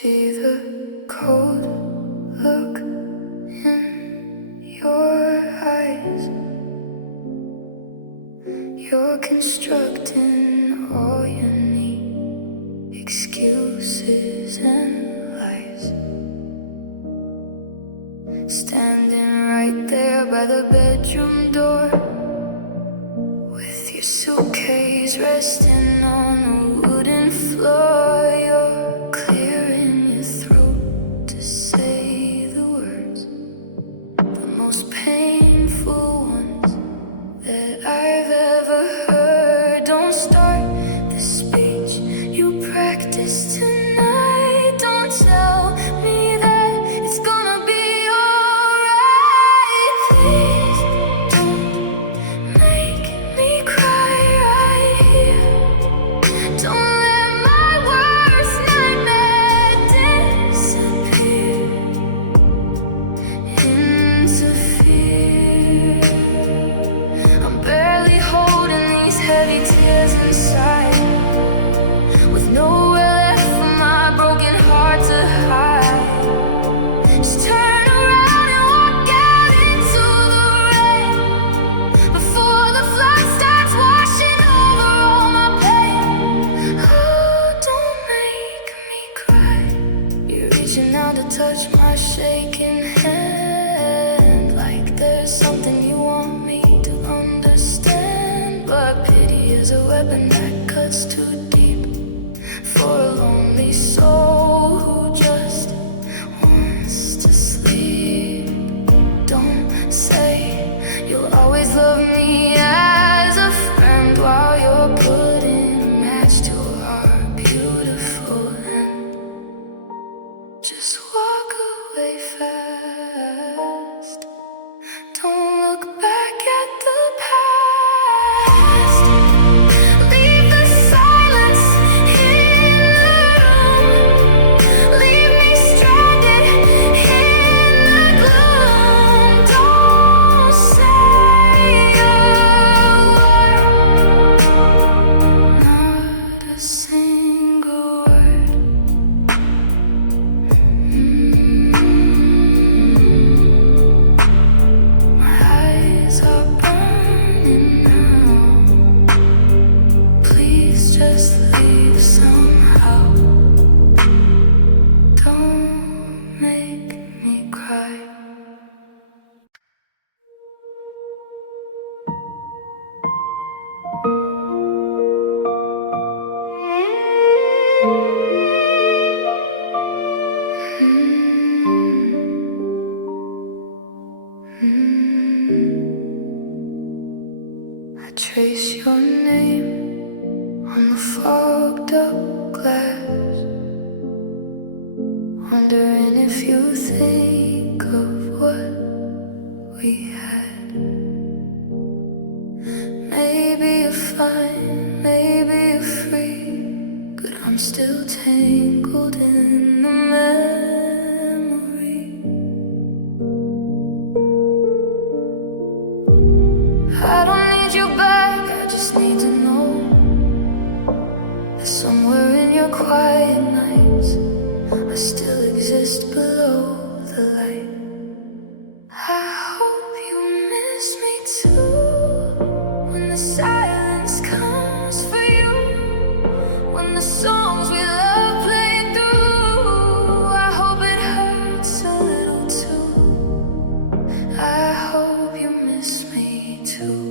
See the cold look in your eyes. You're constructing all you need, excuses and lies. Standing right there by the bedroom door, with your suitcase resting on the wooden floor. You're clearing your throat to say the words, the most painful ones that I've ever heard. Don't start the speech you practiced tonight. Don't tell me that it's gonna be alright. Please don't make me cry right here. Don't let my worst nightmare disappear into fear. I'm barely holding these heavy tears inside, with nowhere left for my broken heart to hide. Just turn around and walk out into the rain before the flood starts washing over all my pain. Oh, don't make me cry. You're reaching out to touch my shaking hand, like there's something you want me to understand. But pity is a weapon that cuts too deep for a lonely soul who just wants to sleep. Don't say you'll always love me as a friend while you're putting a match to our beautiful end. Just walk away fast. Don't look back at the past. Leave the silence in the room. Leave me stranded in the gloom. Don't say a word, not a single word. My eyes are burning now. Please just leave somehow. Don't make me cry. I trace your name on the fogged up glass, wondering if you think of what we had. Maybe you're fine, maybe you're free, but I'm still tangled in the memory. I don't need you back, I just need to know that somewhere in your quiet nights I still exist below the light. I hope you miss me too, when the silence comes for you, when the songs we love play through. I hope it hurts a little too. I hope you miss me too.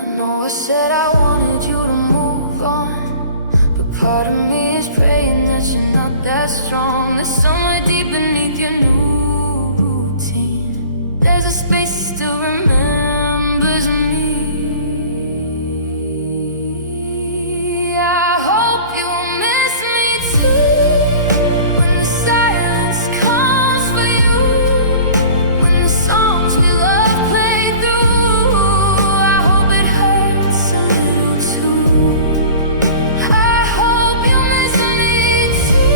I know I said I wanted you to move on, but part of me is praying that you're not that strong. There's somewhere deep beneath your new routine, there's a space that still remembers me. I hope you miss me too, when the silence comes for you, when the songs we love play through. I hope it hurts a little too. I hope you miss me too.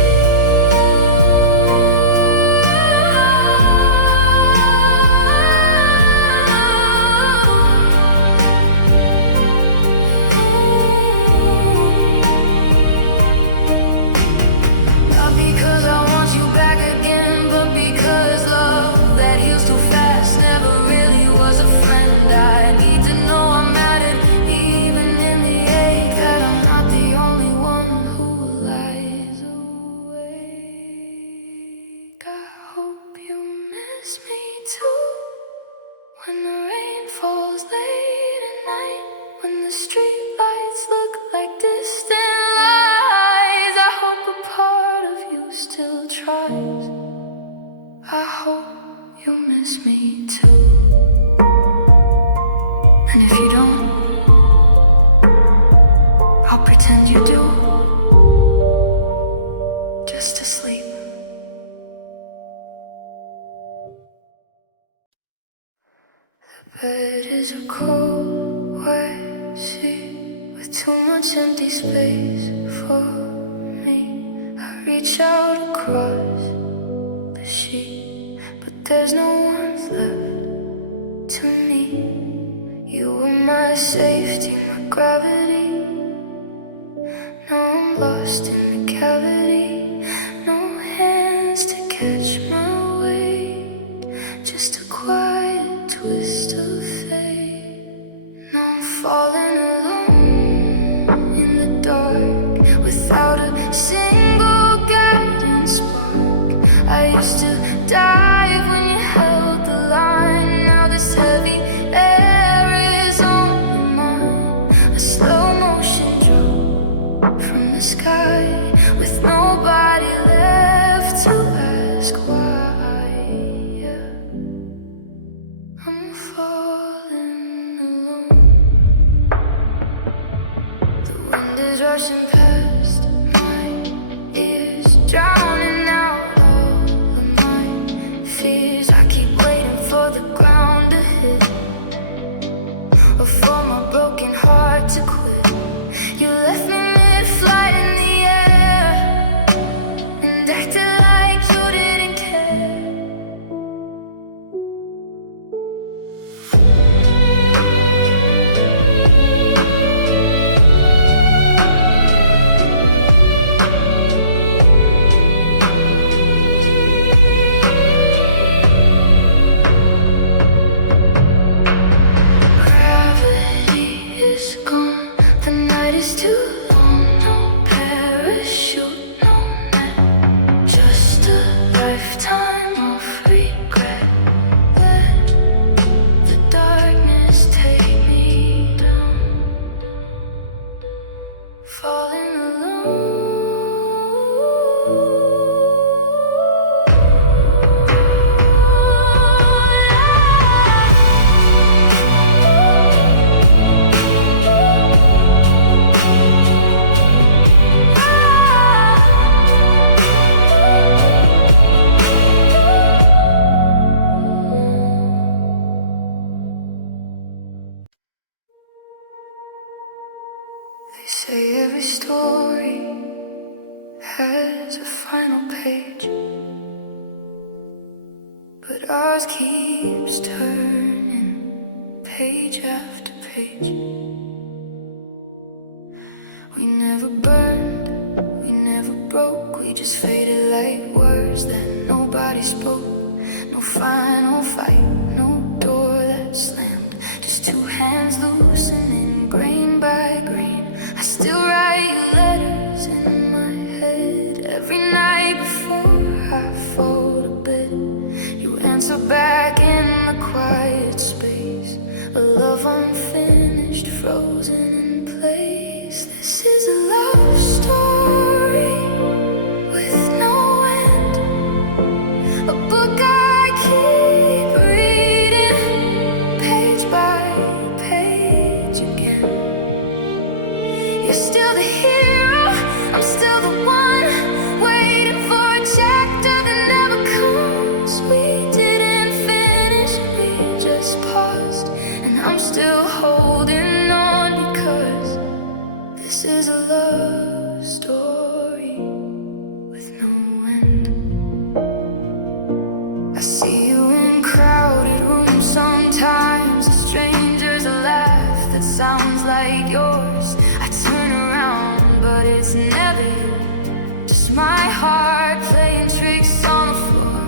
falls late at night, when the street lights look like distant lies, I hope a part of you still tries. I hope you miss me too. And if you don't, I'll pretend you do, just to sleep. The bed is a cold, wet sheet with too much empty space for me. I reach out across the sheet, but there's no warmth left to need. You were my safety, my gravity. Now I'm lost in the cavity. No hands to catch my weight, just a quiet twist of fate. Now I'm falling alone in the dark, without a single guiding spark. I used to dive when you held the line. Now this heavy air is only mine. A slow motion drop from the sky, with nobody left to ask why. Yeah. I'm falling alone. The wind is rushing past my ears, drowning out all of my fears. I keep waiting for the ground to hit, or for my broken heart to quit. You left me mid-flight in the air, and acted like you didn't care. Gravity is gone, the night is too long. No parachute, no net, just a lifetime of regret. Let the darkness take me down, falling alone. They say every story has a final page, but ours keeps turning page after page. We never burned, we never broke, we just faded like words that nobody spoke. No final fight, no door that slammed, just two hands loosening grain by grain. I still write you letters in my head every night before I fall to bed. You answer back in the quiet space, a love unfinished, frozen in place. This is a love story with no end, a book I keep reading, page by page again. You're still the hero, I'm still the one, waiting for a chapter that never comes. We didn't finish, we just paused, and I'm still holding on, because this is a love story with no end. I see you in crowded rooms sometimes, a stranger's laugh that sounds like yours. I turn around, but it's never you, just my heart playing tricks on the floor.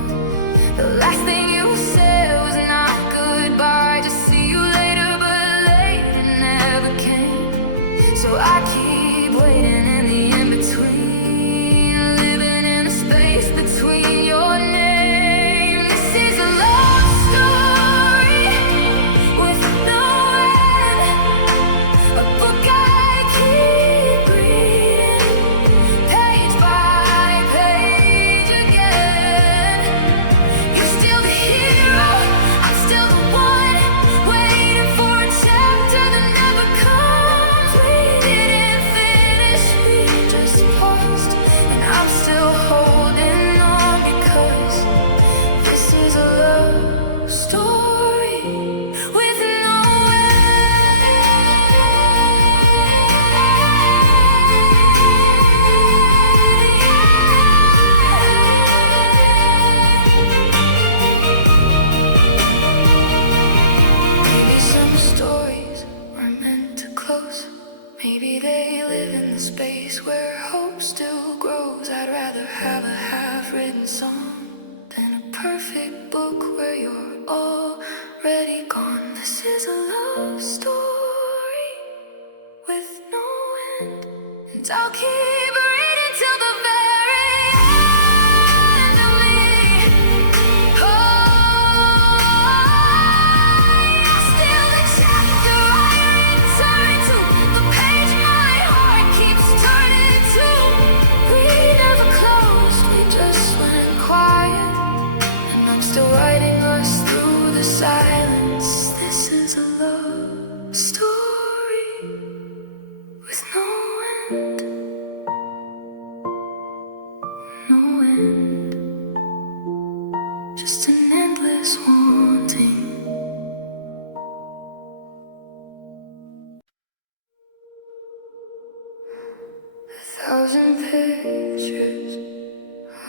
The last thing you said was not goodbye, just see you later, but late it never came. So I keep waiting in the in-between, living in the space between your name. This is a love story with place where hope still grows. I'd rather have a half-written song than a perfect book where you're already gone. This is a love story with no end, and I'll keep reading till the very end of me. Still the chapter I return to, the page my heart keeps turning to. We never closed, we just went quiet, and I'm still writing us through the silence. This is a love story with no end, no end, just an endless wanting. 1,000 pictures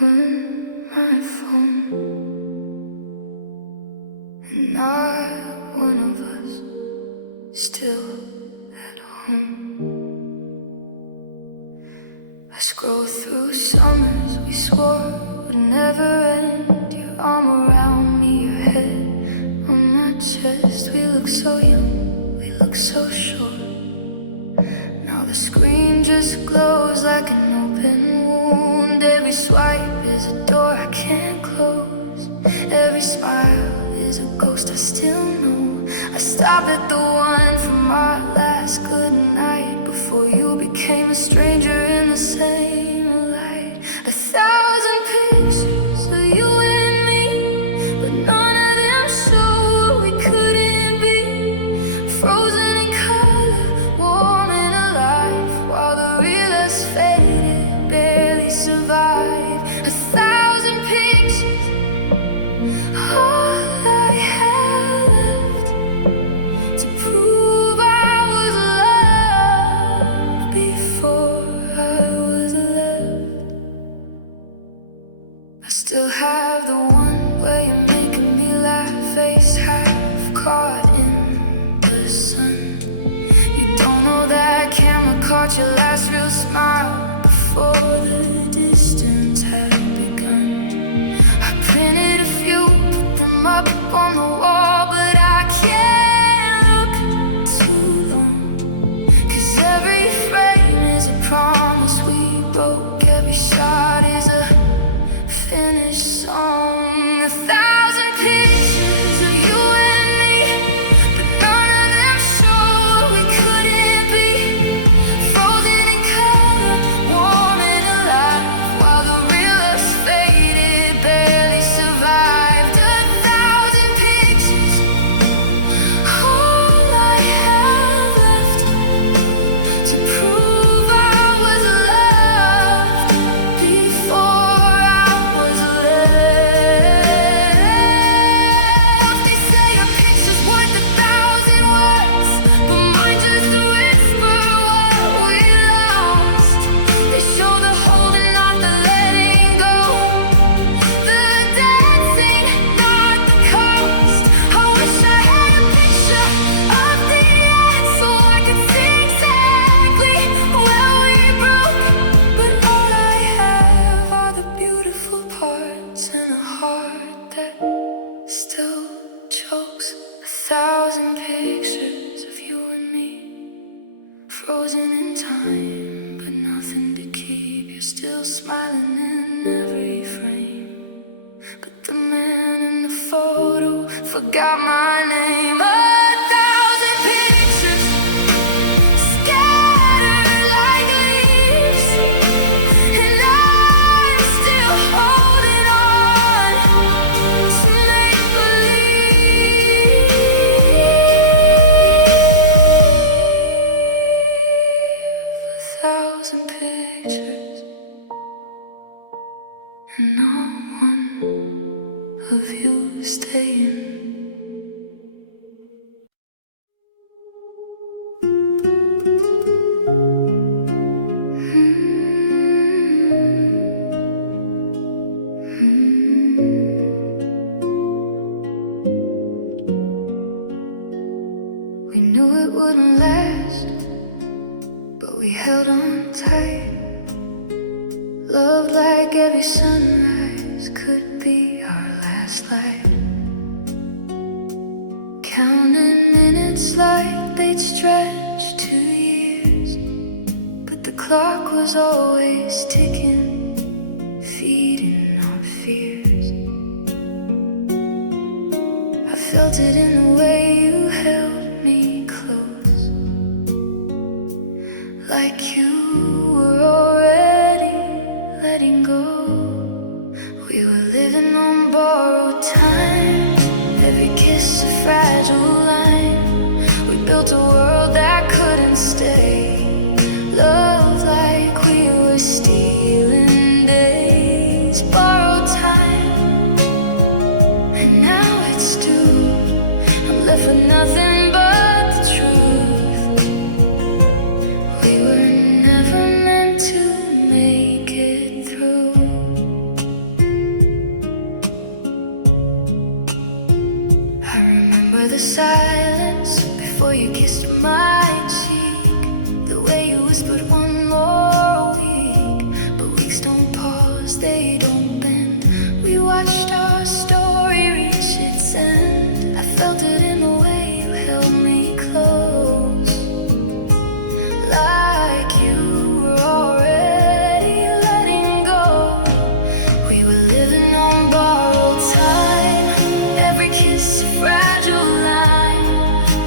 on my phone, and not one of us still at home. I scroll through summers we swore would never end. Your arm around me, your head on my chest. We look so young, we look so short. Now the screen just glows like an open wound. Every swipe is a door I can't close. Every smile is a ghost I still know. I stop at the one from our last good night, before you became a stranger in the same light. 1,000 pictures of you and me, but none of them show what we couldn't be. Frozen in color, warm and alive, while the real us faded, barely survived. 1,000 pictures, all I had left to prove I was loved before I was left. I still have the one where you're making me laugh, face half caught in the sun. You don't know that camera caught your last real smile before the distance had begun. I printed a few, put them up on the wall, but I can't look too long, 'cause every frame is a promise we broke. Every shot is a finished song. 1,000 pictures of you and me, but none of them show what we couldn't be. Frozen in color, warm and alive, while the real us faded, barely survived. 1,000 pictures, all I have left to prove I was loved before I was left. They say a picture's worth 1,000 words, but mine just whisper what we lost. They show the holding, not the letting go, the dancing, not the cost. I wish I had a picture of the end, so I could see exactly where we broke. But all I have are the beautiful parts and a heart that still chokes. 1,000 pictures of you and me, frozen in time, but nothing to keep. You're still smiling in every frame, but the man in the photo forgot my name. 1,000 pictures scattered like leaves, and I'm still holding on to make believe. 1,000 pictures, and not one of you staying. We knew it wouldn't last, but we held on tight. every sunrise could be our last light. Counting minutes like they'd stretch to years, but the clock was always ticking, feeding our fears. I felt it in the way you held me close, like you were already letting go. We were living on borrowed time, every kiss a fragile line. We built a world that couldn't stay, love like we were stealing days, borrowed time, and now it's due. I'm left with nothing but the truth. We were never meant to make it through. I remember the silence before you kissed my cheek, the way you whispered one more week. But weeks don't pause, they don't bend. We watched our story reach its end. I felt it in the way you held me close, like you were already letting go. We were living on borrowed time, every kiss a fragile line.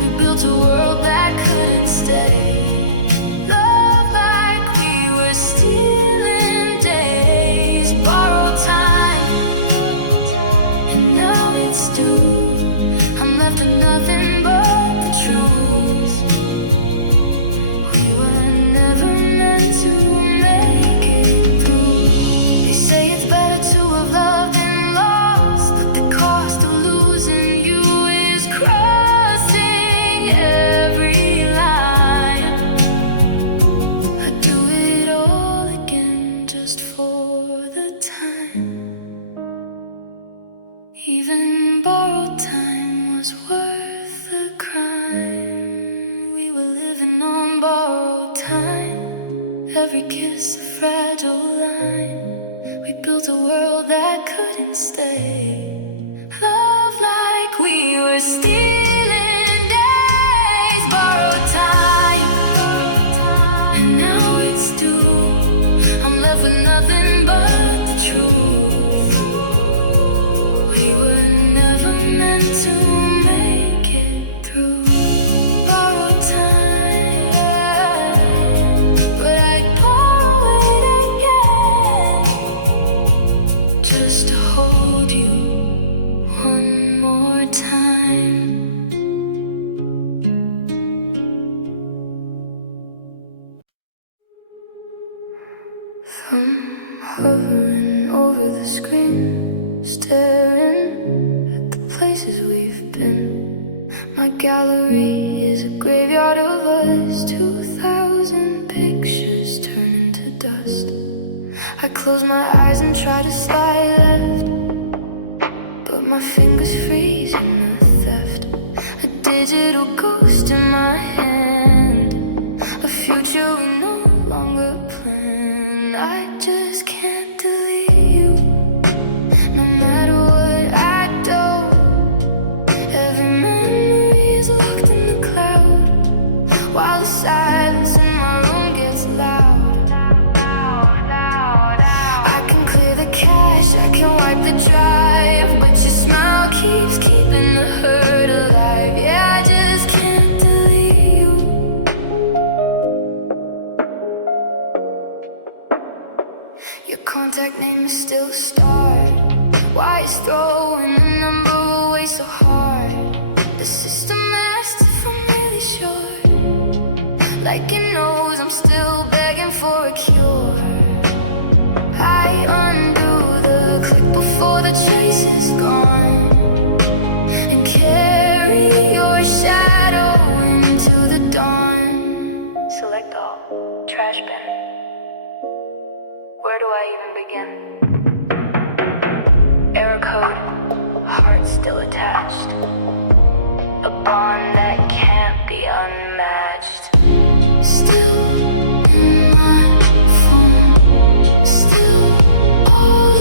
We built a world that couldn't stay, love like we were stealing days, borrowed time, and now it's due. I'm left with nothing but the truth. We were never meant to make it through. They say it's better to have loved and lost, but the cost of losing you is crossing every line. I'd do it all again just for the time. Even borrowed time was worth the crime. We were living on borrowed time, every kiss a fragile line. We built a world that couldn't stay, love like we were stealing days, borrowed time, and now it's due. I'm left with nothing but the truth. We were never meant to make it through, borrowed time, but I'd borrow it again just to hold you one more time. From hovering over the screen, staring at the places we've been, my gallery is a graveyard of us, 2,000 pictures turn into dust. I close my eyes and try to slide left, but my fingers freeze in the theft. A digital ghost in my hand, a future we no longer plan. I just can't delete you, no matter what I do. Every memory is locked in the cloud, while the silence in my room gets loud. I can clear the cache, I can wipe the drive, but your smile keeps keeping the hurt alive. Yeah, I just can't delete you. Your contact name is still a star. Why is throwing the number away so hard? The system asked if I'm really sure, like it knows I'm still begging for a cure. I undo the click before the trace is gone, and carry your shadow into the dawn. Select all, trash bin. Where do I even begin? Error code, heart still attached, a bond that can't be unmatched. Still in my phone, still all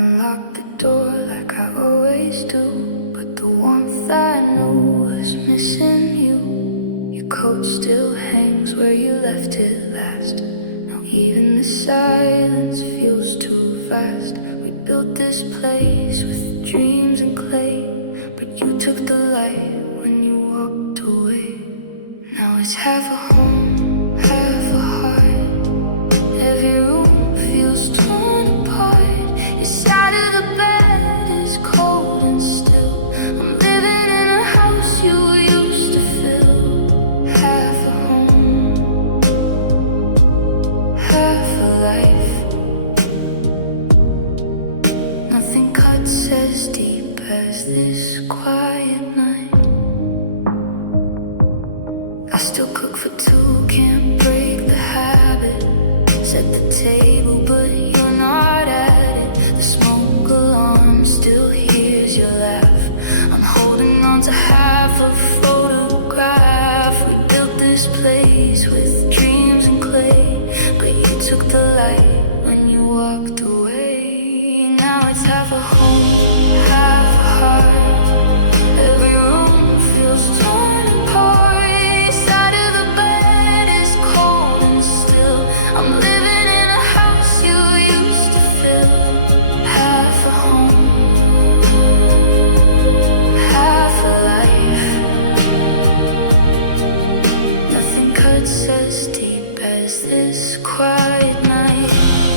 unlocked the door like I always do, but the warmth I knew was missing you. Your coat still hangs where you left it last. Now even the silence feels too fast. We built this place with dreams and clay, but you took the light when you walked away. Now it's half a home, half a heart. Every room feels torn apart. Your side of the bed is cold and still. I'm living in a house you used to fill. Half a home, half a life. Nothing cuts as deep as this quiet night. I still cook for two, can't break the habit. Set the table, but you're not at it. The smoke alarm still hears your laugh. I'm holding on to half a photograph. We built this place with dreams and clay, but you took the light when you walked away. Now it's half a home, half a heart. Every room feels torn apart. Your side of the bed is cold and still. I'm living in a house you used to fill. Half a home, half a life. Nothing cuts as deep as this quiet night.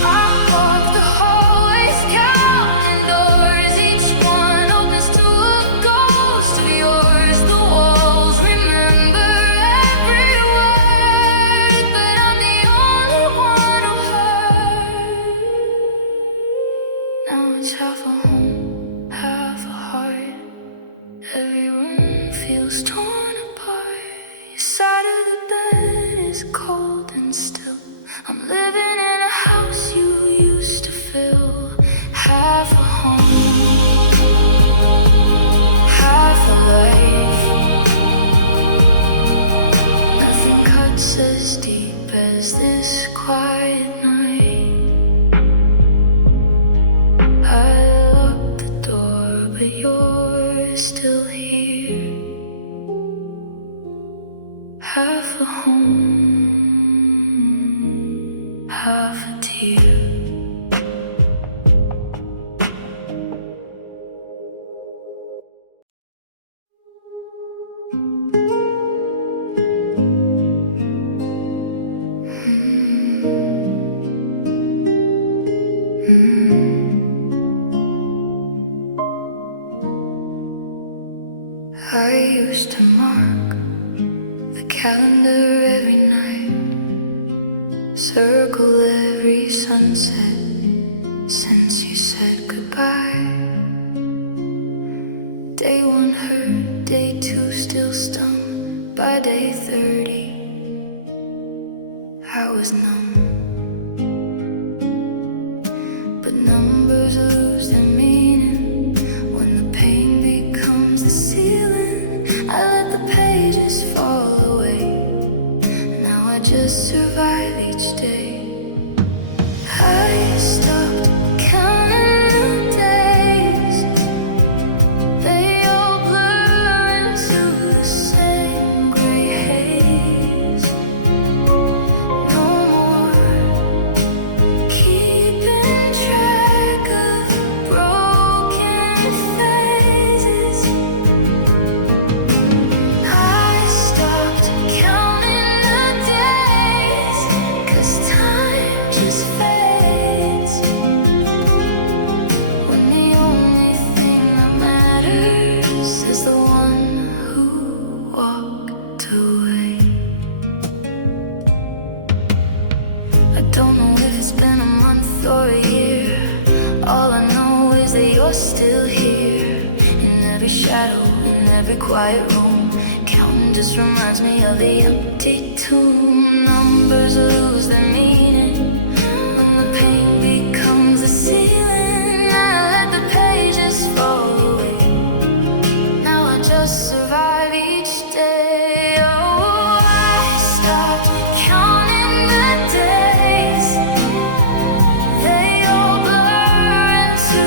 I walk the hallways, counting doors. Each one opens to a ghost of yours. The walls remember every word, but I'm the only one who heard. Now it's half a home, half a heart. Every room feels torn apart. Your side of the bed is cold and still. I'm living in a house you used to fill. Half a home, half a life. Nothing cuts as deep as this quiet night. I locked the door, but you're still here. Half a home, half a tear. I used to mark the calendar every night, circle every sunset since you said goodbye. Day one hurt, day two still stung. By day 30, I was numb. But numbers lose their meaning when the pain becomes the ceiling. I let the pages fall away. Now I just survive each day. I stopped counting the days. They all blur into the same gray haze. No more keeping track of broken phases. I stopped counting the days, 'cause time just fades when the only thing that matters is the one who walked away. I don't know if it's been a month or a year. All I know is that you're still here. In every shadow, in every quiet room. Counting just reminds me of the empty tomb. Numbers lose their meaning when the pain becomes the ceiling. I let the pages fall away. Now I just survive each day. Oh, I stopped counting the days. They all blur into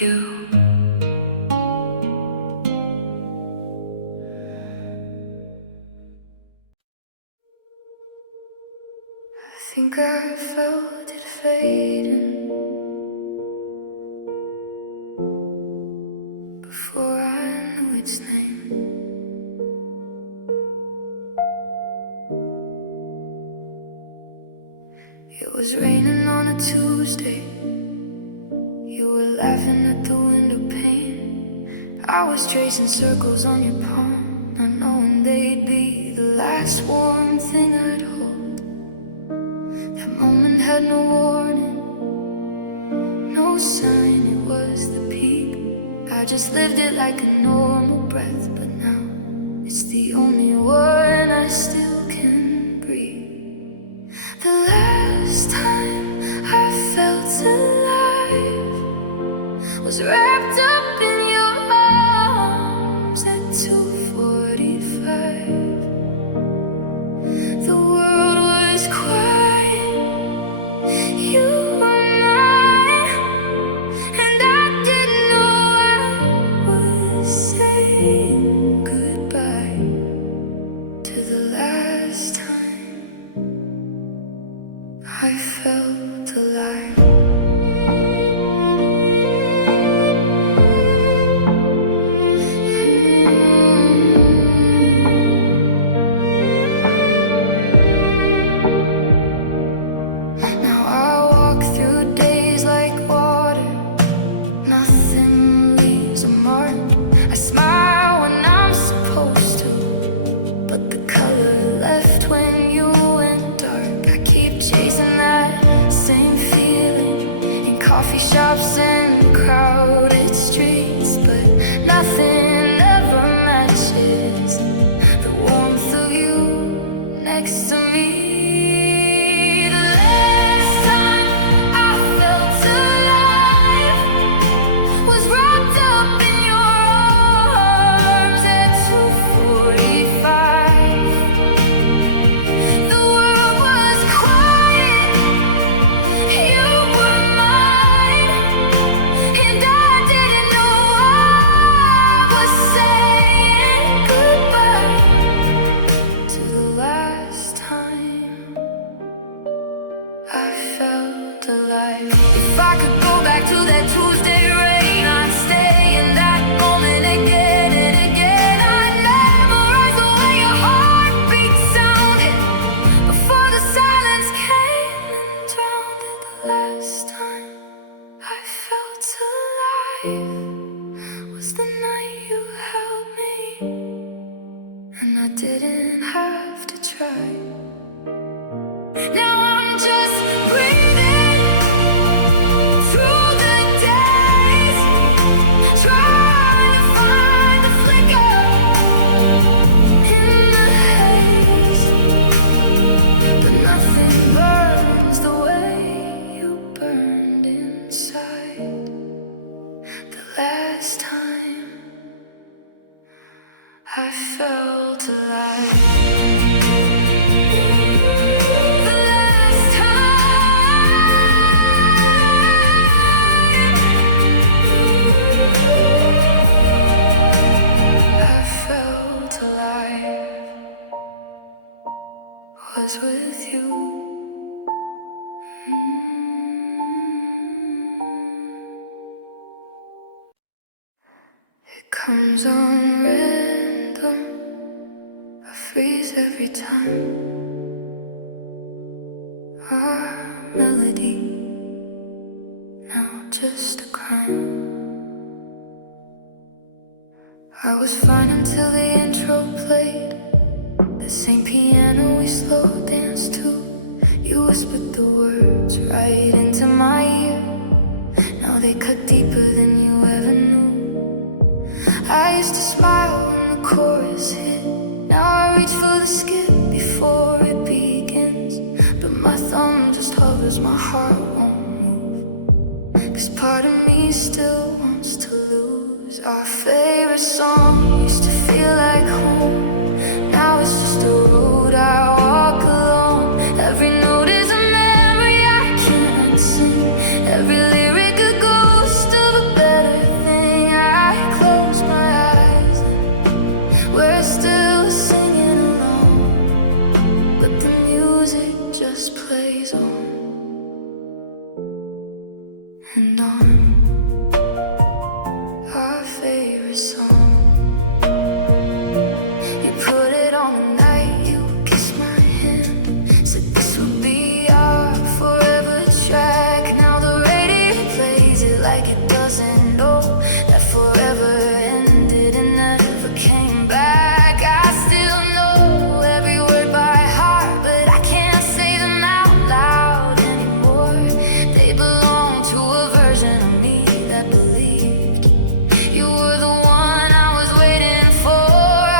you. I think I felt it fading before I knew its name. It was raining on a Tuesday. You were laughing at the window pane. I was tracing circles on your palm, not knowing they'd be the last warm thing I'd hold. That moment had no warning, no sign it was the peak. I just lived it like a normal breath, but now it's the only one I still can breathe. The last time I felt alive was wrapped up in your arms at 2:45. The world was quiet, you were mine, and I didn't know I was saying goodbye to the last time I felt alive. Now I walk through days like water, nothing leaves a mark. I smile when I'm supposed to, but the color left when you went dark. I keep chasing that same feeling in coffee shops and crowded streets, but nothing ever matches the warmth of you next to me. The last time I felt alive was wrapped up in your arms at 2:45. The world was quiet, you were mine, and I didn't know I was saying goodbye to the last time I felt alive. If I could go back to that Tuesday rain, I'd stay in that moment again and again. I'd memorize the way your heartbeat sounded before the silence came and drowned it. The last time I felt alive was the night you held me, and I didn't have to try. Now I'm just breathing through the days, trying to find the flicker in the haze, but nothing burns the way you burned inside. The last time I felt alive. The last time I felt alive was with you. It comes on random, I freeze every time. Our melody, now just a crime. I was fine until the intro played, the same piano we slow danced to. You whispered the words right into my ear. Now they cut deeper than you ever knew. I used to smile when the chorus hit. Now I reach for the skip before it begins, but my thumb just hovers, my heart won't move. 'Cause part of me still wants to lose. Our favorite song used to feel like home. Now it's just a road I walk alone. Every note is a memory I can't sing. Every lyric a ghost of a better it doesn't know that forever ended and never came back. I still know every word by heart, but I can't say them out loud anymore. They belong to a version of me that believed you were the one I was waiting for.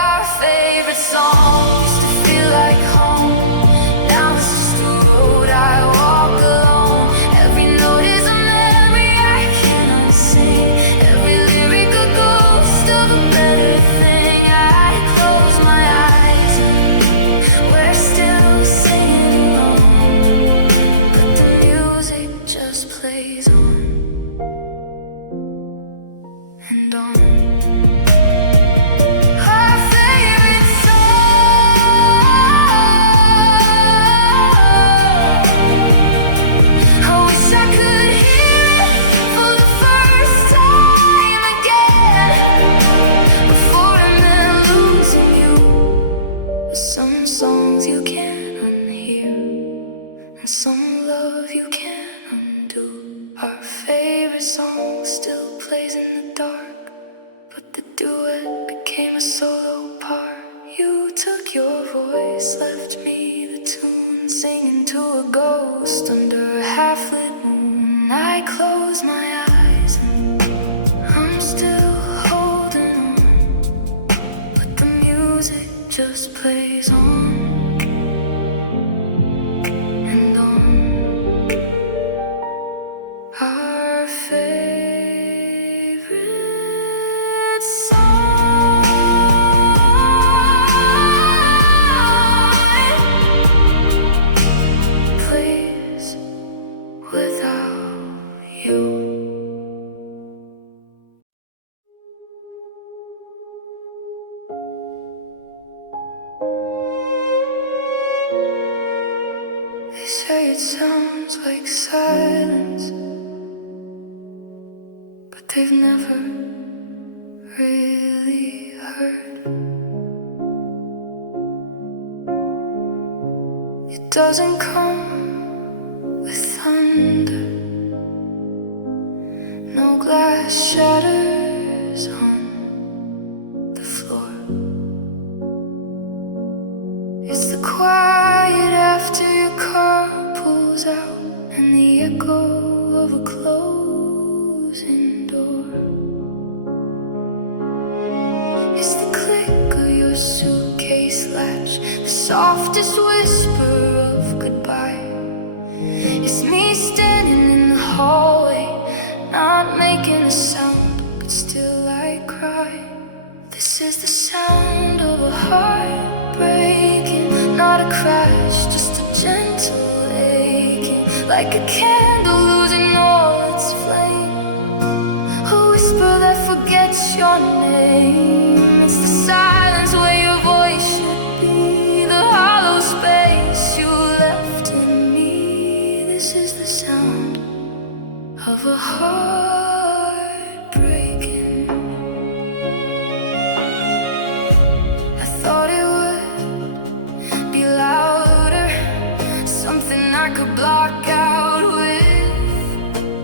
Our favorite song used to feel like home. Now it's just a road I walk alone. Every note is a memory I can't unsing. Every lyric a ghost of a better thing. I close my eyes and we're still singing along, but the music just plays on and on. Our favorite song. I wish I could hear it for the first time again before and then losing you. Some songs you can't unhear, and some love you can't undo. Our favorite song still plays in the dark, but the duet became a solo part. You took your voice, left me the tune, singing to a ghost under a half-lit moon. I close my eyes and I'm still holding on, but the music just plays on and on. Our favorite song plays without you. They say it sounds like silence, but they've never really heard. It doesn't come with thunder, no glass shatters on the floor. It's the quiet after your car pulls out and the echo of a closing door. It's the click of your suitcase latch, the softest whisper of goodbye. It's me standing in the hallway, not making a sound, but still I cry. This is the sound of a heart breaking, not a crash, just a gentle aching, like a candle losing all its flame, a whisper that forgets your name. It's the silence where your voice should be, the hollow space you left in me. This is the sound of a heart breaking. I thought it would be louder, something I could block out with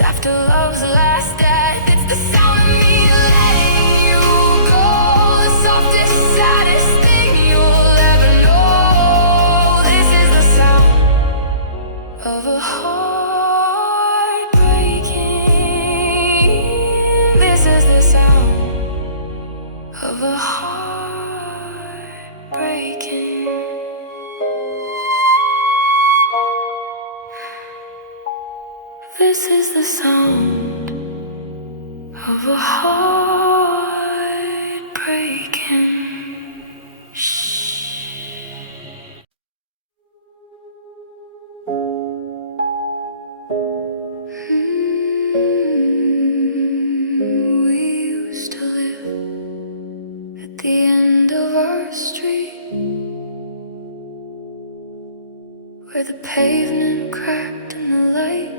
after love's last act. It's the sound of me letting you go, the softest, saddest thing you'll ever know. This is the sound of a heart breaking. This is the sound of a heart breaking. This is the sound of a heart breaking. We used to live at the end of our street, where the pavement cracked and the light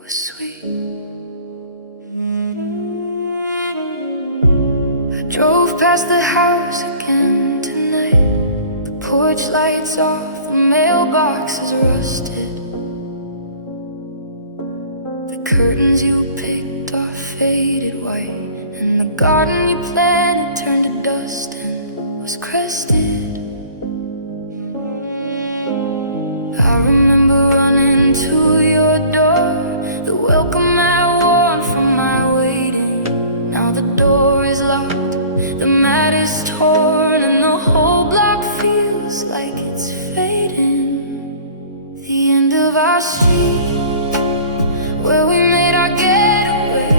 was sweet. I drove past the house again tonight. The porch lights off, the mailbox is rusted. The curtains you picked are faded white, and the garden you planted turned to dust and was crested. I remember running to your door, the welcome I wore from my waiting. Now the door is locked, the mat is torn, and the whole block feels like it's fading. The end of our street, where we made our getaway,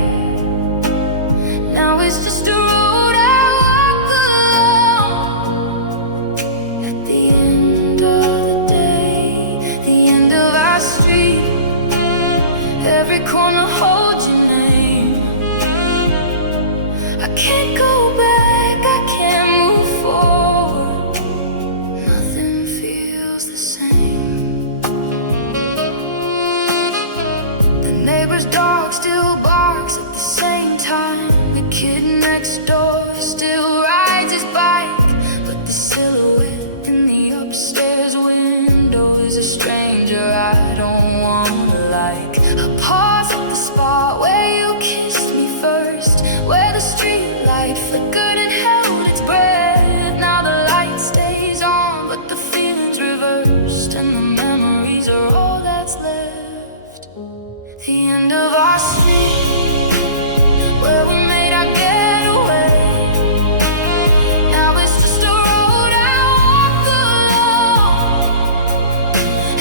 now it's just a road I walk alone. At the end of the day, the end of our street, every corner holds your name. I can't go back, I can't move forward. Nothing feels the same. The neighbor's dog still barks at the same time. The kid next door still rides his bike, but the silhouette in the upstairs window is a stranger I don't wanna like. I pause at the spot where you kissed me first, where the street light flickered and held its breath. Now the light stays on, but the feeling's reversed, and the memories are all that's left. The end of our street, where we made our getaway, now it's just a road I walk alone.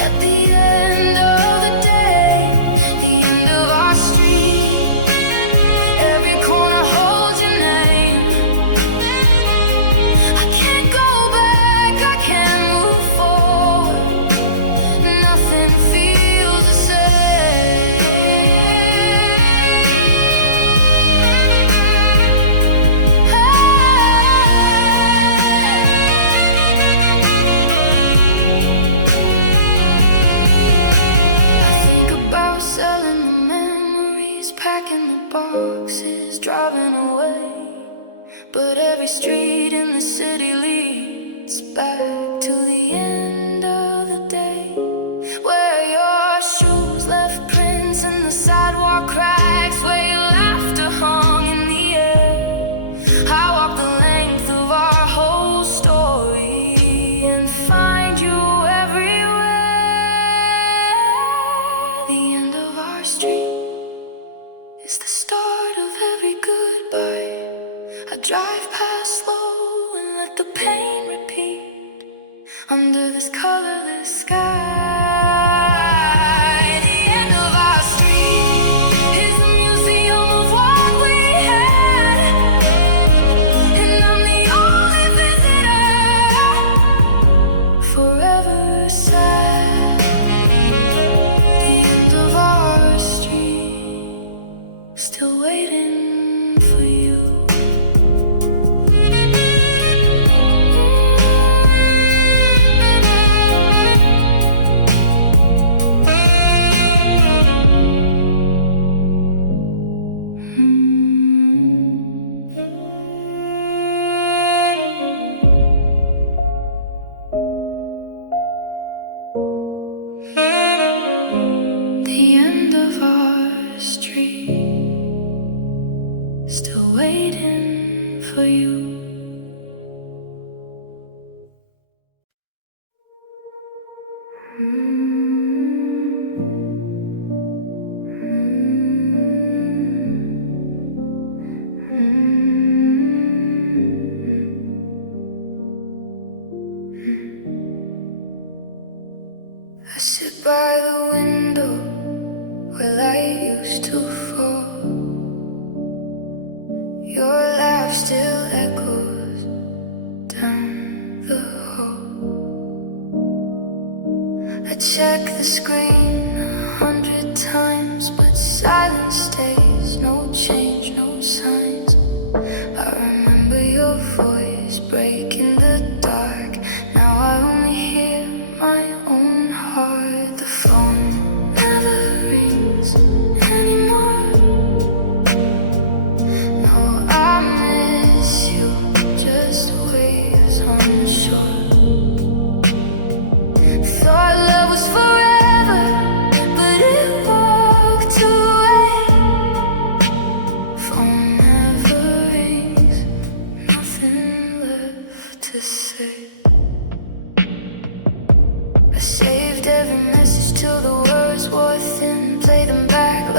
At the end of the day, the end of our street, every corner holds your name. I can't go back, I can't move forward. Nothing feels the same. I think about selling the memories, packing the boxes, driving away. But every street in the city leads back to the end of the day, where your shoes left prints in the sidewalk cracks, where your laughter hung in the air. I walk the length of our whole story and find you everywhere. The end of our street is the start of every goodbye. I drive past slow and let the pain repeat under this colorless sky. The end of our street is the museum of what we had, and I'm the only visitor, forever sad. The end of our street, still waiting for you.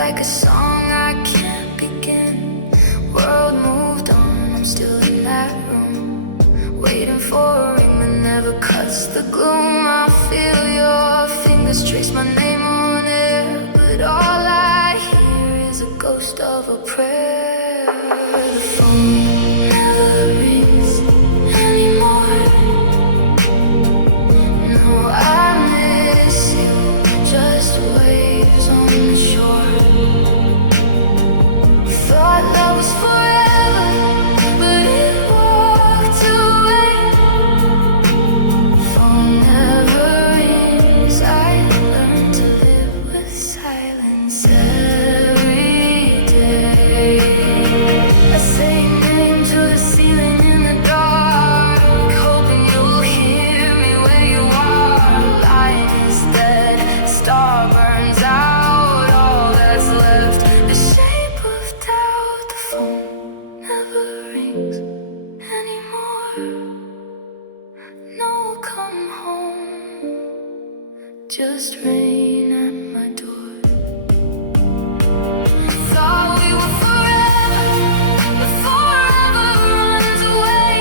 like a song I can't begin. World moved on, I'm still in that room, waiting for a ring that never cuts the gloom. I feel your fingers trace my name on air, but all I hear is a ghost of a prayer. The phone never rings anymore. No, I miss you, just waves on the shore. Thought love was forever, but it walked away. Phone never rings, I learned to live with silence every day. I say your name to the ceiling in the dark, hoping you'll hear me where you are. Light is dead, star burns out, all that's left, the shape of doubt. The phone never rings anymore. No, come home, just rain at my door. Thought we were forever, but forever runs away.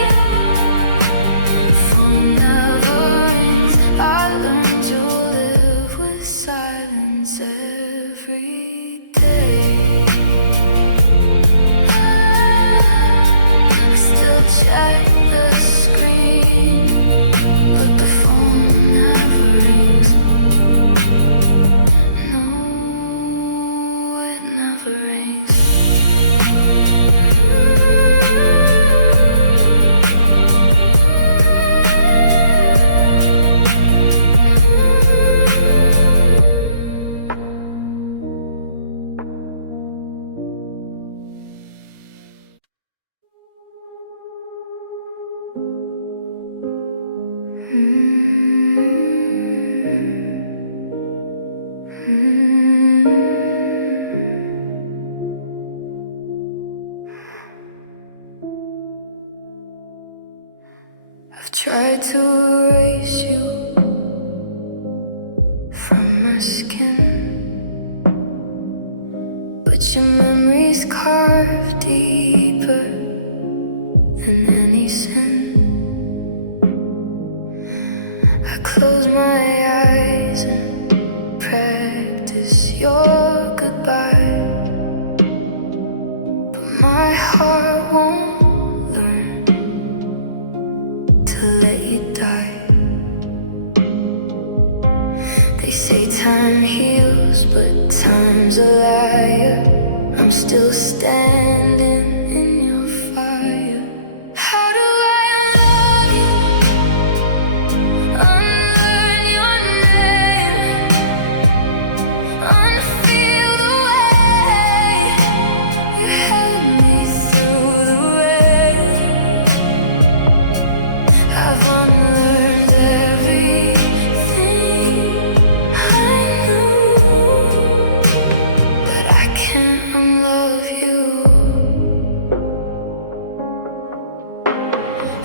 Phone never rings, I learned to live with silence every day. I still check the screen, but the phone never rings. No, it never rings. I've tried to erase you from my skin, but your memory's carved deeper than any sin. I close my eyes and practice your goodbye, but my heart won't learn to let you die. They say time heals, but time's a liar. I'm still standing in your fire. How do I unlove you, unlearn your name, unfeel the way you held me through the rain? I've unlearned everything I knew, but I can't unlove you.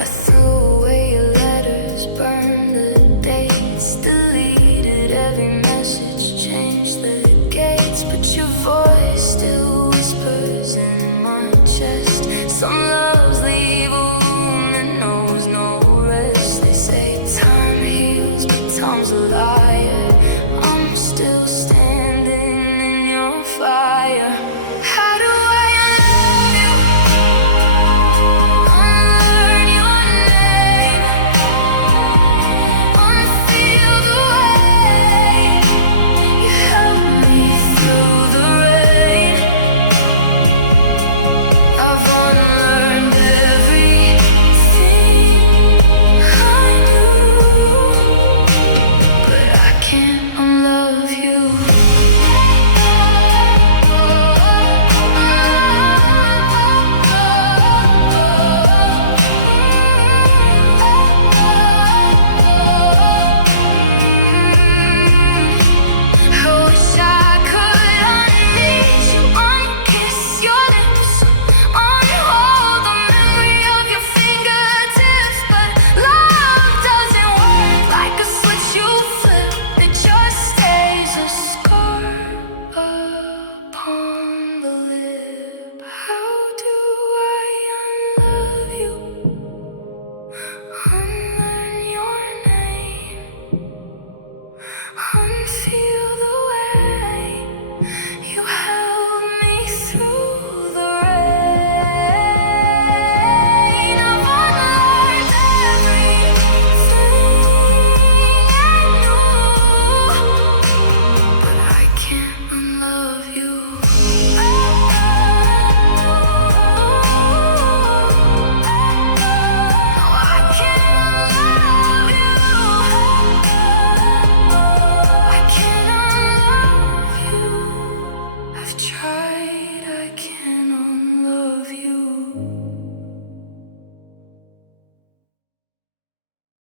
I threw away your letters, burned the dates, deleted every message, changed the gates, but your voice still whispers in my chest. Some love